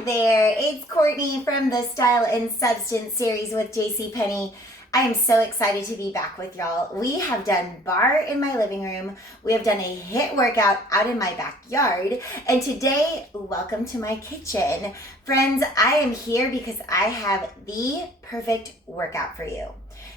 Hi there, it's Courtney from the Style and Substance series with JCPenney. I am so excited to be back with y'all. We have done bar in my living room. We have done a HIIT workout out in my backyard. And today, welcome to my kitchen. Friends, I am here because I have the perfect workout for you.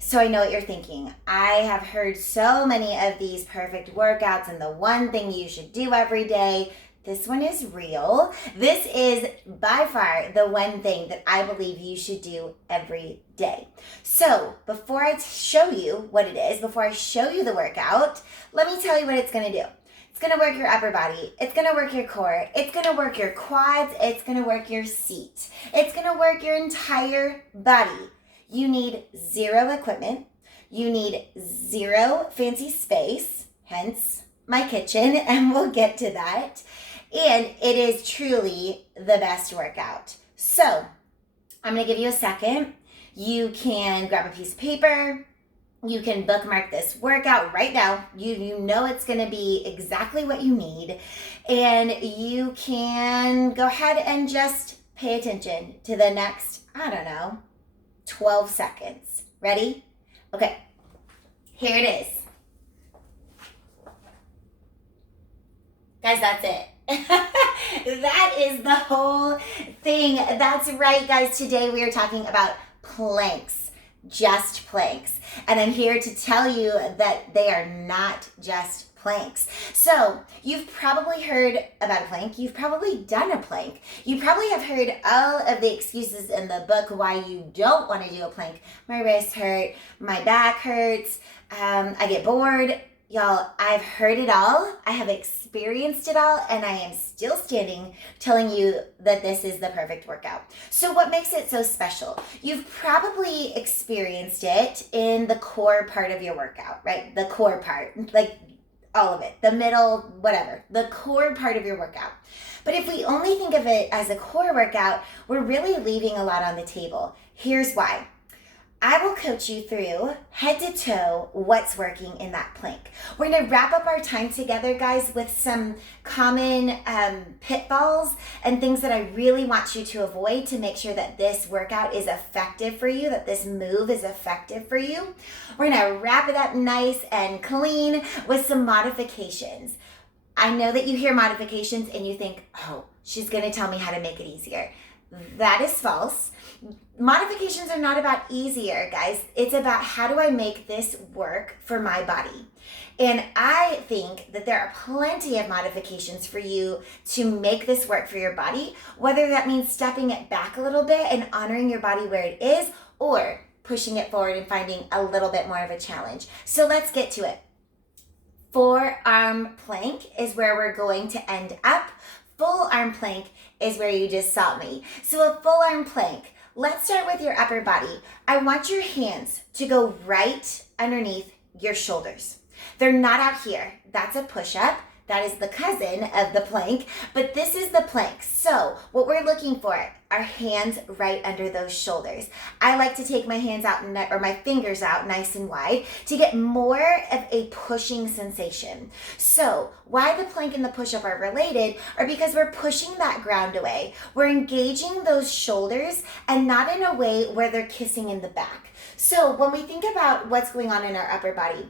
So I know what you're thinking. I have heard so many of these perfect workouts and the one thing you should do every day. This one is real. This is by far the one thing that I believe you should do every day. So before I show you what it is, before I show you the workout, let me tell you what it's gonna do. It's gonna work your upper body. It's gonna work your core. It's gonna work your quads. It's gonna work your seat. It's gonna work your entire body. You need zero equipment. You need zero fancy space, hence my kitchen, and we'll get to that. And it is truly the best workout. So I'm going to give you a second. You can grab a piece of paper. You can bookmark this workout right now. You know it's going to be exactly what you need. And you can go ahead and just pay attention to the next, 12 seconds. Ready? Okay, here it is. Guys, that's it. That is the whole thing. That's right, guys. Today we are talking about planks, just planks. And I'm here to tell you that they are not just planks. So you've probably heard about a plank. You've probably done a plank. You probably have heard all of the excuses in the book why you don't want to do a plank. My wrist hurt, my back hurts, I get bored. Y'all, I've heard it all, I have experienced it all, and I am still standing telling you that this is the perfect workout. So what makes it so special? You've probably experienced it in the core part of your workout, right? The core part, like all of it, the middle, whatever, the core part of your workout. But if we only think of it as a core workout, we're really leaving a lot on the table. Here's why. I will coach you through head to toe what's working in that plank. We're going to wrap up our time together, guys, with some common pitfalls and things that I really want you to avoid to make sure that this workout is effective for you, that this move is effective for you. We're going to wrap it up nice and clean with some modifications. I know that you hear modifications and you think, oh, she's going to tell me how to make it easier. That is false. Modifications are not about easier, guys. It's about how do I make this work for my body. And I think that there are plenty of modifications for you to make this work for your body, whether that means stepping it back a little bit and honoring your body where it is, or pushing it forward and finding a little bit more of a challenge. So let's get to it. Forearm plank is where we're going to end up. Full arm plank is where you just saw me. So a full arm plank. Let's start with your upper body. I want your hands to go right underneath your shoulders. They're not out here. That's a push-up. That is the cousin of the plank, but this is the plank. So what we're looking for are hands right under those shoulders. I like to take my hands out or my fingers out nice and wide to get more of a pushing sensation. So why the plank and the push-up are related are because we're pushing that ground away. We're engaging those shoulders and not in a way where they're kissing in the back. So when we think about what's going on in our upper body,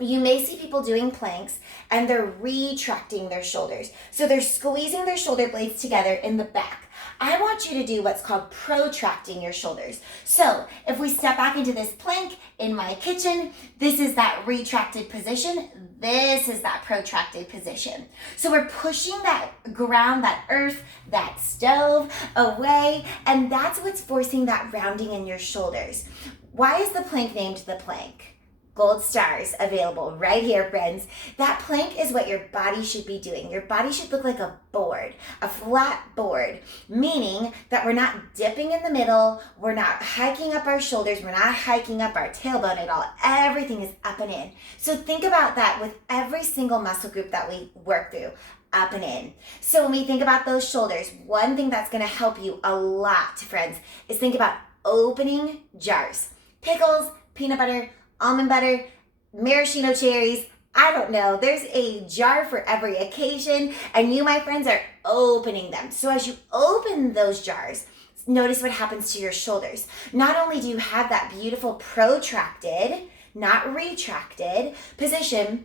you may see people doing planks and they're retracting their shoulders. So they're squeezing their shoulder blades together in the back. I want you to do what's called protracting your shoulders. So if we step back into this plank in my kitchen, this is that retracted position. This is that protracted position. So we're pushing that ground, that earth, that stove away, and that's what's forcing that rounding in your shoulders. Why is the plank named the plank? Gold stars available right here, friends. That plank is what your body should be doing. Your body should look like a board, a flat board, meaning that we're not dipping in the middle, we're not hiking up our shoulders, we're not hiking up our tailbone at all. Everything is up and in. So think about that with every single muscle group that we work through. Up and in. So when we think about those shoulders, one thing that's going to help you a lot, friends, is think about opening jars. Pickles, peanut butter, almond butter, maraschino cherries, I don't know. There's a jar for every occasion, and you, my friends, are opening them. So as you open those jars, notice what happens to your shoulders. Not only do you have that beautiful protracted, not retracted position,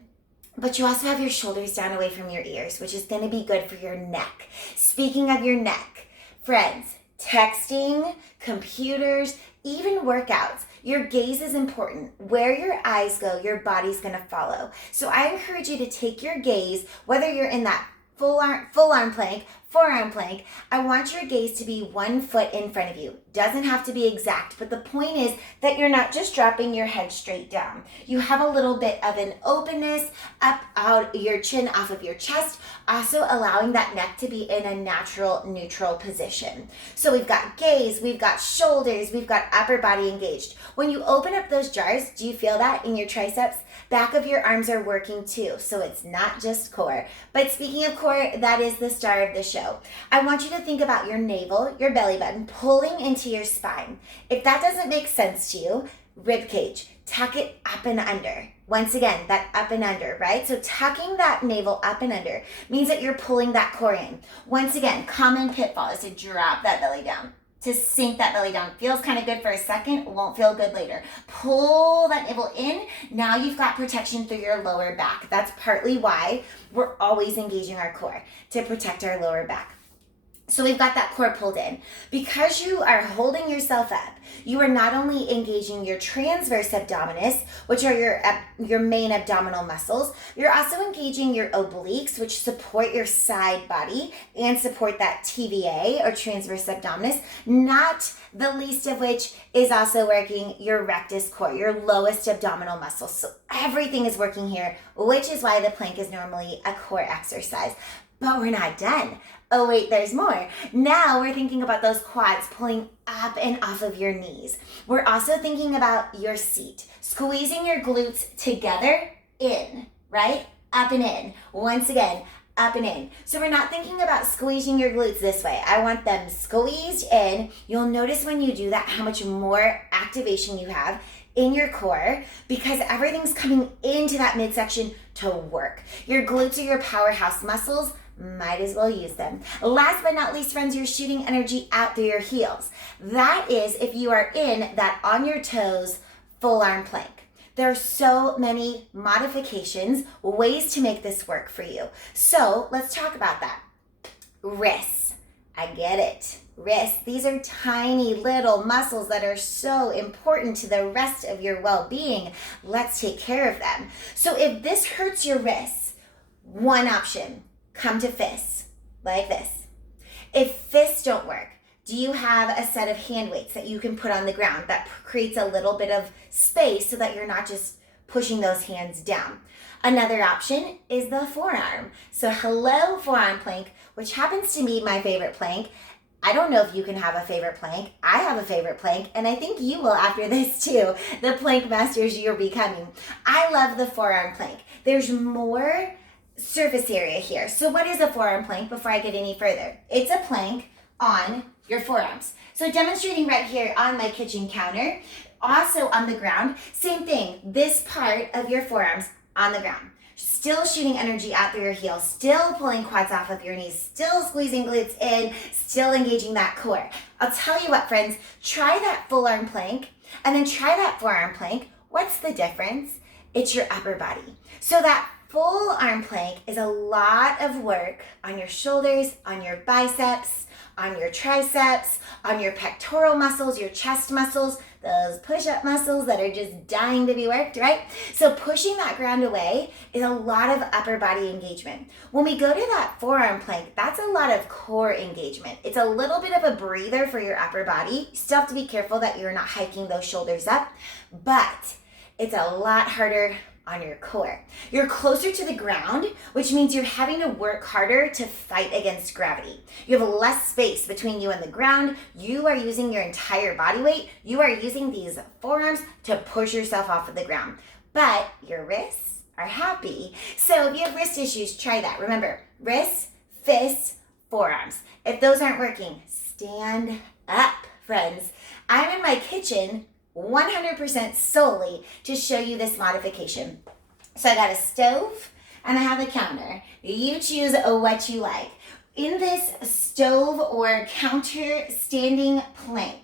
but you also have your shoulders down away from your ears, which is going to be good for your neck. Speaking of your neck, friends, texting, computers, even workouts, your gaze is important. Where your eyes go, your body's going to follow. So I encourage you to take your gaze, whether you're in that full arm plank, forearm plank, I want your gaze to be 1 foot in front of you. Doesn't have to be exact, but the point is that you're not just dropping your head straight down. You have a little bit of an openness up out your chin off of your chest, also allowing that neck to be in a natural neutral position. So we've got gaze, we've got shoulders, we've got upper body engaged. When you open up those jars, do you feel that in your triceps? Back of your arms are working too, so it's not just core. But speaking of core, that is the star of the show. I want you to think about your navel, your belly button, pulling into your spine. If that doesn't make sense to you, rib cage, tuck it up and under. Once again, that up and under, right? So tucking that navel up and under means that you're pulling that core in. Once again, common pitfall is to drop that belly down, to sink that belly down. Feels kind of good for a second, won't feel good later. Pull that navel in. Now you've got protection through your lower back. That's partly why we're always engaging our core, to protect our lower back. So we've got that core pulled in. Because you are holding yourself up, you are not only engaging your transverse abdominis, which are your main abdominal muscles, you're also engaging your obliques, which support your side body and support that TVA, or transverse abdominis, not the least of which is also working your rectus core, your lowest abdominal muscle. So everything is working here, which is why the plank is normally a core exercise. But we're not done. Oh wait, there's more. Now we're thinking about those quads pulling up and off of your knees. We're also thinking about your seat, squeezing your glutes together in, right? Up and in. Once again, up and in. So we're not thinking about squeezing your glutes this way. I want them squeezed in. You'll notice when you do that how much more activation you have in your core, because everything's coming into that midsection to work. Your glutes are your powerhouse muscles. Might as well use them. Last but not least, friends, you're shooting energy out through your heels. That is if you are in that on your toes full arm plank. There are so many modifications, ways to make this work for you. So let's talk about that. Wrists. I get it. Wrists. These are tiny little muscles that are so important to the rest of your well-being. Let's take care of them. So if this hurts your wrists, one option, come to fists, like this. If fists don't work, do you have a set of hand weights that you can put on the ground that creates a little bit of space so that you're not just pushing those hands down? Another option is the forearm. So hello, forearm plank, which happens to be my favorite plank. I don't know if you can have a favorite plank. I have a favorite plank, and I think you will after this too, the plank masters you're becoming. I love the forearm plank. There's more surface area here. So what is a forearm plank before I get any further? It's a plank on your forearms. So demonstrating right here on my kitchen counter, also on the ground, same thing. This part of your forearms on the ground. Still shooting energy out through your heels, still pulling quads off of your knees, still squeezing glutes in, still engaging that core. I'll tell you what, friends, try that full arm plank and then try that forearm plank. What's the difference? It's your upper body. So that full arm plank is a lot of work on your shoulders, on your biceps, on your triceps, on your pectoral muscles, your chest muscles, those push-up muscles that are just dying to be worked, right? So pushing that ground away is a lot of upper body engagement. When we go to that forearm plank, that's a lot of core engagement. It's a little bit of a breather for your upper body. You still have to be careful that you're not hiking those shoulders up, but it's a lot harder on your core. You're closer to the ground, which means you're having to work harder to fight against gravity. You have less space between you and the ground. You are using your entire body weight. You are using these forearms to push yourself off of the ground. But your wrists are happy. So if you have wrist issues, try that. Remember, wrists, fists, forearms. If those aren't working, stand up, friends. I'm in my kitchen 100% solely to show you this modification. So I got a stove and I have a counter. You choose what you like. In this stove or counter standing plank,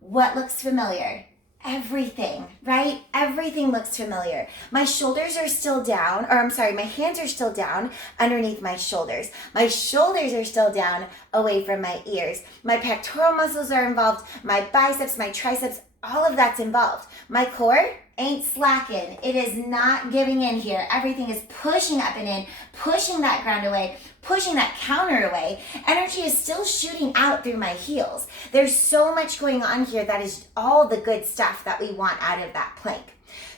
what looks familiar? Everything, right? Everything looks familiar. My shoulders are still down, or I'm sorry, my hands are still down underneath my shoulders. My shoulders are still down away from my ears. My pectoral muscles are involved, my biceps, my triceps, all of that's involved. My core ain't slacking. It is not giving in here. Everything is pushing up and in, pushing that ground away, pushing that counter away. Energy is still shooting out through my heels. There's so much going on here that is all the good stuff that we want out of that plank.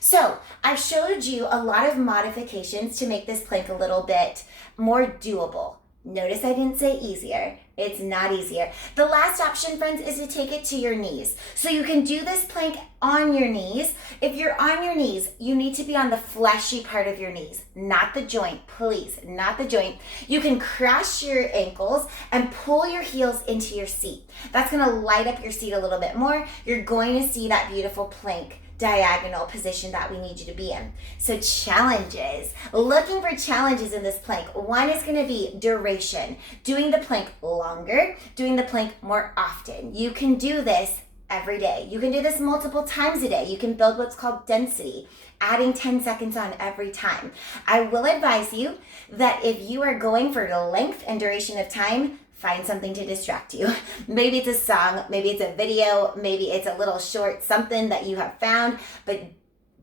So I've showed you a lot of modifications to make this plank a little bit more doable. Notice I didn't say easier. It's not easier. The last option, friends, is to take it to your knees. So you can do this plank on your knees. If you're on your knees, you need to be on the fleshy part of your knees, not the joint, please, not the joint. You can cross your ankles and pull your heels into your seat. That's gonna light up your seat a little bit more. You're going to see that beautiful plank diagonal position that we need you to be in. So challenges, looking for challenges in this plank. One is going to be duration, doing the plank longer, doing the plank more often. You can do this every day. You can do this multiple times a day. You can build what's called density, adding 10 seconds on every time. I will advise you that if you are going for the length and duration of time, find something to distract you. Maybe it's a song, maybe it's a video, maybe it's a little short something that you have found, but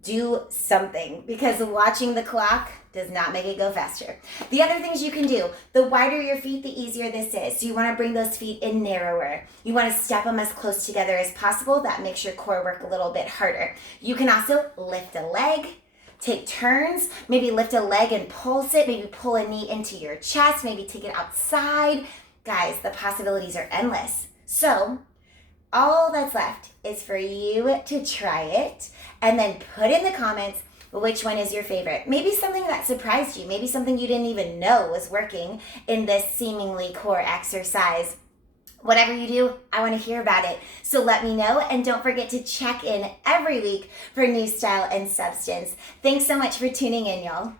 do something, because watching the clock does not make it go faster. The other things you can do, the wider your feet, the easier this is. So you want to bring those feet in narrower. You want to step them as close together as possible. That makes your core work a little bit harder. You can also lift a leg, take turns, maybe lift a leg and pulse it, maybe pull a knee into your chest, maybe take it outside. Guys, the possibilities are endless. So all that's left is for you to try it and then put in the comments which one is your favorite. Maybe something that surprised you, maybe something you didn't even know was working in this seemingly core exercise. Whatever you do, I want to hear about it. So let me know, and don't forget to check in every week for new style and substance. Thanks so much for tuning in, y'all.